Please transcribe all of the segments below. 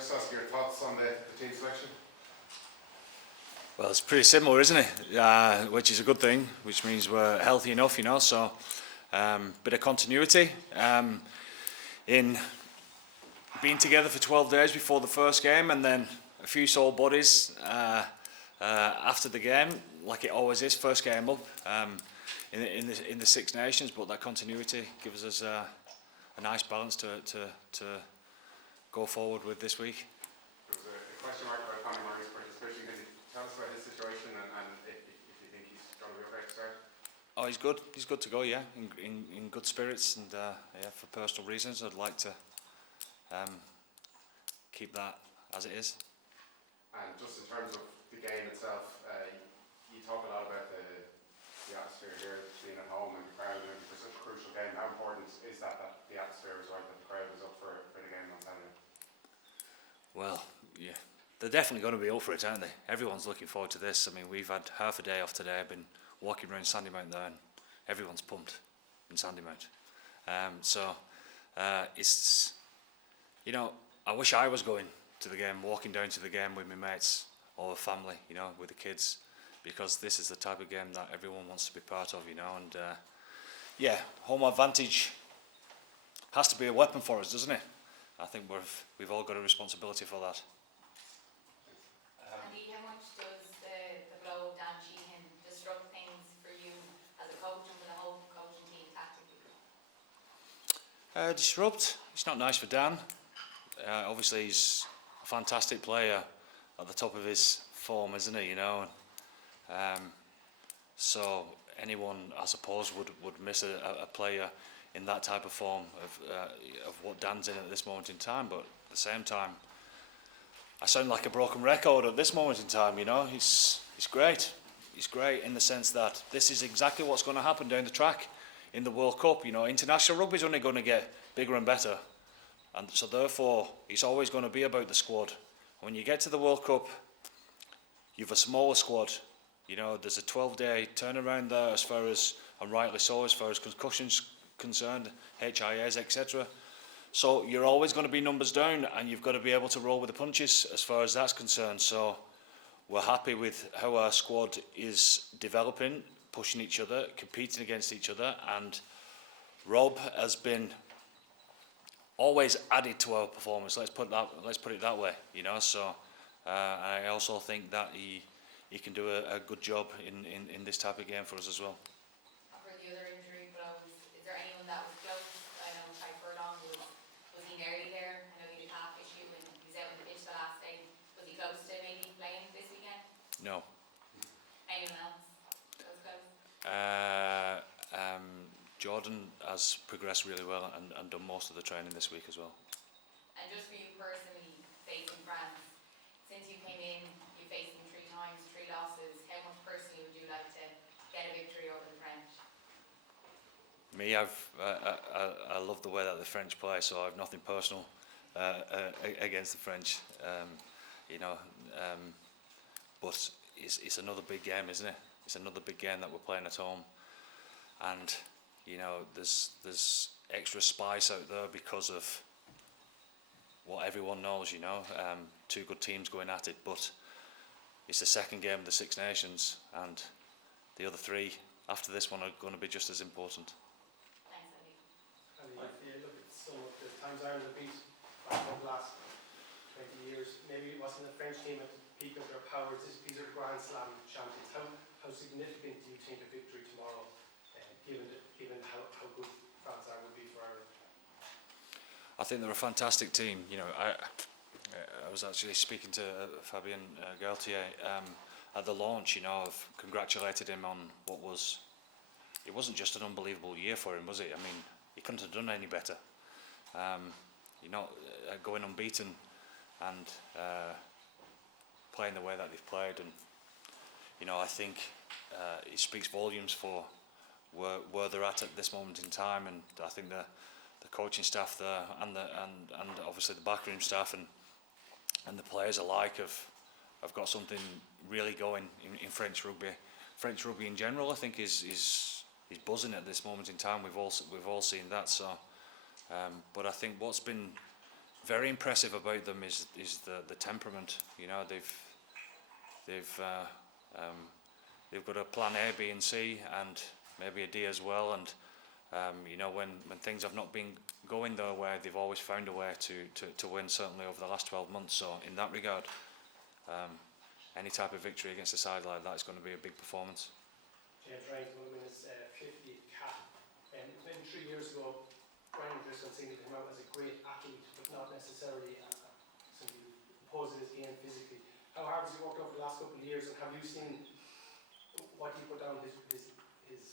just ask your thoughts on the team selection? Well, it's pretty similar, isn't it? Which is a good thing, which means we're healthy enough, you know, so bit of continuity in being together for 12 days before the first game, and then a few sore bodies after the game, like it always is, first game up in the Six Nations, but that continuity gives us a nice balance to go forward with this week. There was a question mark about Conor Murray's participation. Can you tell us about his situation and if you think he's going to be okay to start? Oh, he's good. He's good to go. Yeah, in good spirits, and yeah, for personal reasons, I'd like to keep that as it is. And just in terms of the game itself, you talk a lot about the atmosphere here, being at home and the crowd, and for such a crucial game. How important is that the atmosphere is right, that the crowd is up for the game on Saturday? Well, yeah, they're definitely going to be up for it, aren't they? Everyone's looking forward to this. I mean, we've had half a day off today. I've been walking around Sandymount there, and everyone's pumped in Sandymount. It's, you know, I wish I was going to the game, walking down to the game with my mates or the family, you know, with the kids, because this is the type of game that everyone wants to be part of, you know. And yeah, home advantage has to be a weapon for us, doesn't it? I think we've all got a responsibility for that. Andy, how much does the blow of Dan Sheehan disrupt things for you as a coach and for the whole coaching team tactically? Disrupt? It's not nice for Dan. Obviously, he's a fantastic player at the top of his form, isn't he? You know, so anyone, I suppose, would miss a player in that type of form of what Dan's in at this moment in time. But at the same time, I sound like a broken record at this moment in time. You know, he's great. He's great in the sense that this is exactly what's going to happen down the track in the World Cup. You know, international rugby is only going to get bigger and better, and so therefore it's always going to be about the squad. When you get to the World Cup, you've a smaller squad. You know, there's a 12-day turnaround there, as far as, and rightly so, as far as concussions concerned, HIAs, etc. So you're always going to be numbers down, and you've got to be able to roll with the punches as far as that's concerned. So we're happy with how our squad is developing, pushing each other, competing against each other, and Rob has been always added to our performance. Let's put it that way, you know. So I also think that he can do a good job in this type of game for us as well. For the other injury blows, is there anyone that was close? I know Farrell was he nearly there? I know he had a calf issue and he's out on the pitch the last day. Was he close to maybe playing this weekend? No. Anyone else that was close? Jordan has progressed really well and done most of the training this week as well. And just for you personally, facing France, since you came in, you faced them 3 times, 3 losses. How much personally would you like to get a victory over the French? Me, I love the way that the French play, so I have nothing personal against the French, you know. But it's another big game, isn't it? It's another big game that we're playing at home, and you know, there's extra spice out there because of what everyone knows. You know, 2 good teams going at it, but it's the second game of the Six Nations, and the other 3 after this one are going to be just as important. Thanks, Andy. And if you look at some of the times Ireland have beat back over the last 20 years, maybe it wasn't the French team at the peak of their powers. These are Grand Slam champions. How significant do you think a victory tomorrow, given how good France are would be for Ireland? I think they're a fantastic team. You know, I was actually speaking to Fabien Galtier at the launch. You know, I've congratulated him on what was. It wasn't just an unbelievable year for him, was it? I mean, he couldn't have done any better. You know, going unbeaten and playing the way that they've played, and you know, I think it speaks volumes for where they're at this moment in time, and I think the coaching staff there and obviously the backroom staff and the players alike have got something really going in French rugby. French rugby in general, I think, is buzzing at this moment in time. We've all seen that. So, but I think what's been very impressive about them is the temperament. You know, they've got a plan A, B, and C, and maybe a D as well. And you know, when things have not been going their way, they've always found a way to win. Certainly over the last 12 months. So in that regard, any type of victory against a side like that is going to be a big performance. James Ryan's going to win his 50th cap. Maybe 3 years ago, Ryan Driscoll singled him out as a great athlete, but not necessarily somebody who imposes his game physically. How hard has he worked over the last couple of years, and have you seen what he put down his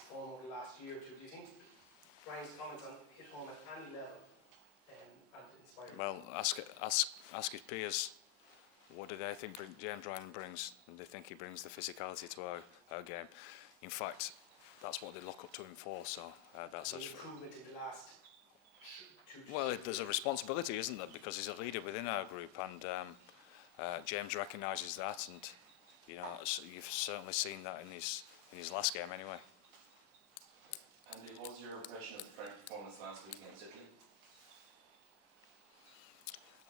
form over the last year or two? Do you think Ryan's comments on hit home at any level and inspire? Well, ask his peers. What do they think James Ryan brings? And they think he brings the physicality to our game. In fact, that's what they look up to him for. So that's the improvement in the last 2 well, there's a responsibility, isn't there? Because he's a leader within our group, and James recognises that, and you know, you've certainly seen that in his last game anyway. Andy, what was your impression of the French performance last week against Italy?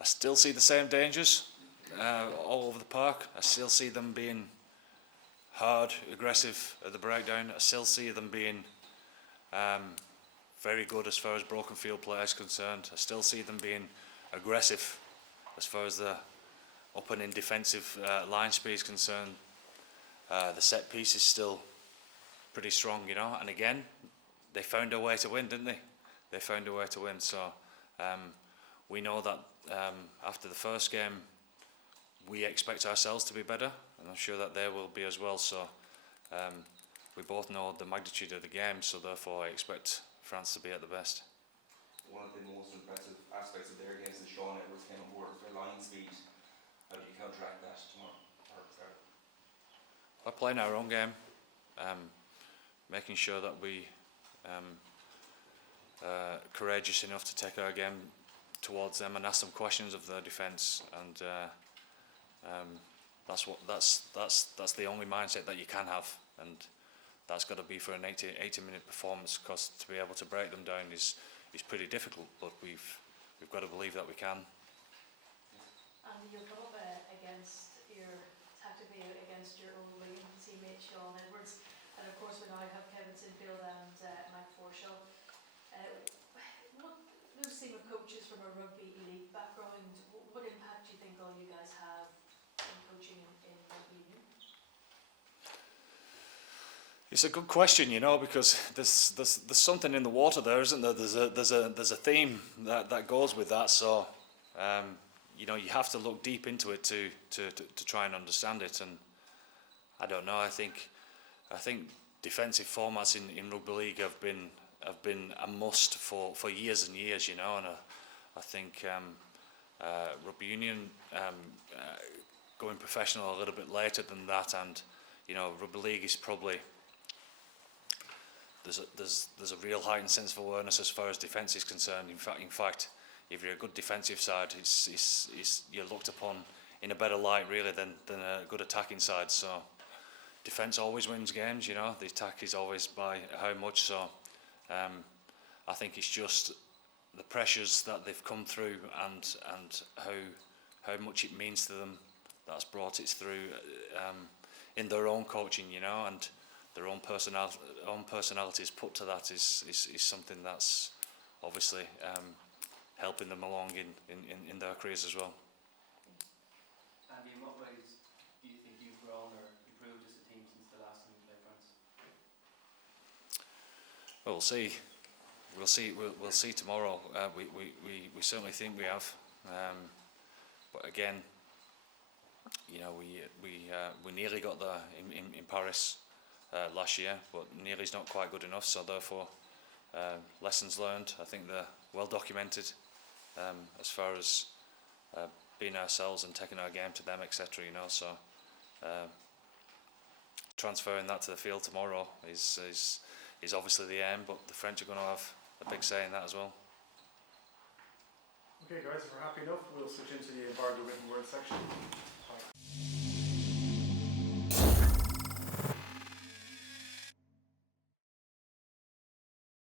I still see the same dangers all over the park. I still see them being hard, aggressive at the breakdown. I still see them being very good as far as broken field play is concerned. I still see them being aggressive as far as the up and in defensive line speed is concerned. The set piece is still pretty strong, you know. And again, they found a way to win, didn't they? They found a way to win. So we know that after the first game, we expect ourselves to be better, and I'm sure that they will be as well. So we both know the magnitude of the game, so therefore I expect France to be at the best. One of the most impressive aspects of their game is that Sean Edwards came on board with their line speed. How do you counteract that tomorrow? We're playing our own game, making sure that we courageous enough to take our game towards them and ask them questions of their defence, and that's the only mindset that you can have, and that's got to be for an 80-minute performance, because to be able to break them down is pretty difficult, but we've got to believe that we can. And you'll come up tactically against your old Wigan teammate Sean Edwards, and of course we now have Kevin Sinfield and Mike Forshaw. Those team of coaches from a rugby elite background, what impact do you think all you guys have in coaching in rugby union? It's a good question, you know, because there's something in the water there, isn't there? There's a theme that goes with that. So you know, you have to look deep into it to try and understand it. And I don't know. I think defensive formats in rugby league have been a must for years and years, you know. And I think rugby union going professional a little bit later than that, and you know, rugby league is probably there's a real heightened sense of awareness as far as defence is concerned. In fact, if you're a good defensive side, you're looked upon in a better light really than a good attacking side. So defence always wins games, you know. The attack is always by how much. So I think it's just the pressures that they've come through and how much it means to them that's brought it through in their own coaching, you know, and their own personalities put to that is something that's obviously helping them along in their careers as well. Andy, in what ways do you think you've grown or improved as a team since the last time you played France? Well, we'll see tomorrow. We certainly think we have, but again, you know, we nearly got there in Paris last year, but nearly's not quite good enough. So therefore, lessons learned, I think they're well documented as far as being ourselves and taking our game to them, etc. You know, so transferring that to the field tomorrow is obviously the aim, but the French are going to have a big say in that as well. Okay guys, if we're happy enough, we'll switch into the embargo written word section.